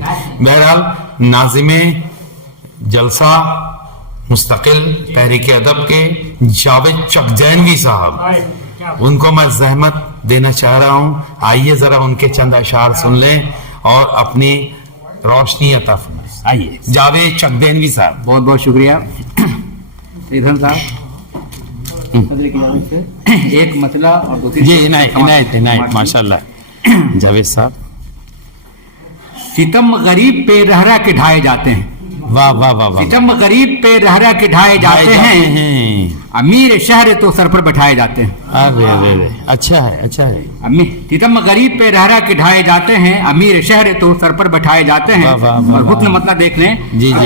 بہرحال ناظم جلسہ مستقل تحریک ادب کے جاوید چکجینوی صاحب، ان کو میں زحمت دینا چاہ رہا ہوں، آئیے ذرا ان کے چند اشعار سن لیں اور اپنی روشنی عطا فرمائیں۔ آئیے جاوید چکجینوی صاحب۔ بہت بہت شکریہ ریدھن صاحب۔ حضرت کی جانب سے ایک مسئلہ اور دوسری جی عنایت ماشاء اللہ جاوید صاحب۔ ستم غریب پہ رہ رہ کے ڈھائے جاتے ہیں، واہ واہ واہ واہ، ستم غریب پہ رہ رہ کے ڈھائے جاتے ہیں، امیر شہر تو سر پر بٹھائے جاتے ہیں۔ اچھا ہے اچھا ہے۔ ستم غریب پہ رہ رہ کے ڈھائے جاتے ہیں، امیر شہر تو سر پر بٹھائے جاتے ہیں۔ اور حسن مطلب دیکھ لیں،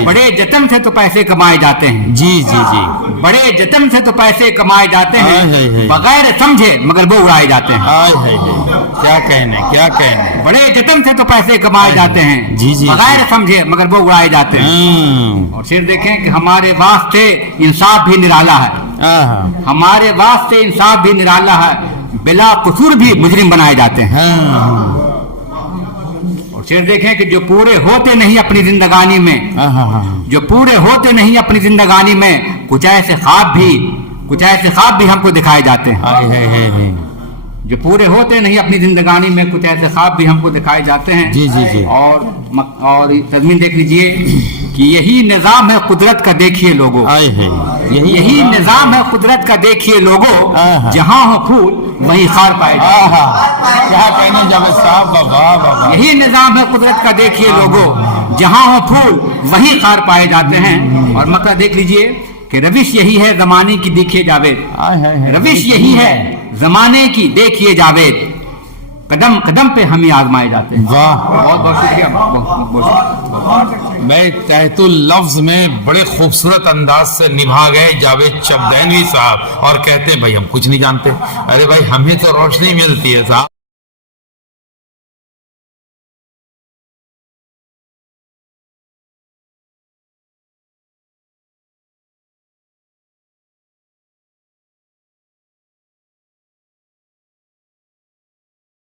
بڑے جتن سے تو پیسے کمائے جاتے ہیں، جی جی جی، بڑے جتن سے تو پیسے کمائے جاتے ہیں، بغیر سمجھے مگر وہ اڑائے جاتے ہیں۔ کیا کہنے کیا کہنے، بڑے جتن سے تو پیسے کمائے جاتے ہیں، بغیر سمجھے مگر وہ اڑائے جاتے ہیں۔ اور پھر دیکھیں کہ ہمارے واسطے انصاف بھی نرالا ہے، ہمارے واسطے انصاف بھی نرالا ہے، بلا قصور بھی مجرم بنائے جاتے ہیں۔ اور پھر دیکھیں کہ جو پورے ہوتے نہیں اپنی زندگانی میں، جو پورے ہوتے نہیں اپنی زندگانی میں، کچھ ایسے خواب بھی ہم کو دکھائے جاتے ہیں۔ جو پورے ہوتے نہیں اپنی زندگانی میں، کچھ ایسے خواب بھی ہم کو دکھائے جاتے ہیں۔ جی جی جی۔ اور تضمین دیکھ لیجئے کہ یہی نظام ہے قدرت کا، دیکھیے لوگوں، یہی نظام ہے قدرت کا، دیکھیے لوگوں، جہاں ہو پھول وہیں خار پائے جاتے ہیں۔ کیا کہنے جاوید صاحب، یہی نظام ہے قدرت کا، دیکھیے لوگوں، جہاں ہو پھول وہیں خار پائے جاتے ہیں۔ اور مطلب دیکھ لیجئے کہ روش یہی ہے زمانے کی، دیکھیے جاوید، روش یہی ہے زمانے کی، دیکھیے جاوید، قدم قدم پہ ہم ہی آزمائے جاتے ہیں۔ بہت بہت شکریہ۔ میں تحت اللفظ میں بڑے خوبصورت انداز سے نبھا گئے جاوید چکجینوی صاحب، اور کہتے ہیں بھائی ہم کچھ نہیں جانتے۔ ارے بھائی ہمیں تو روشنی ملتی ہے صاحب۔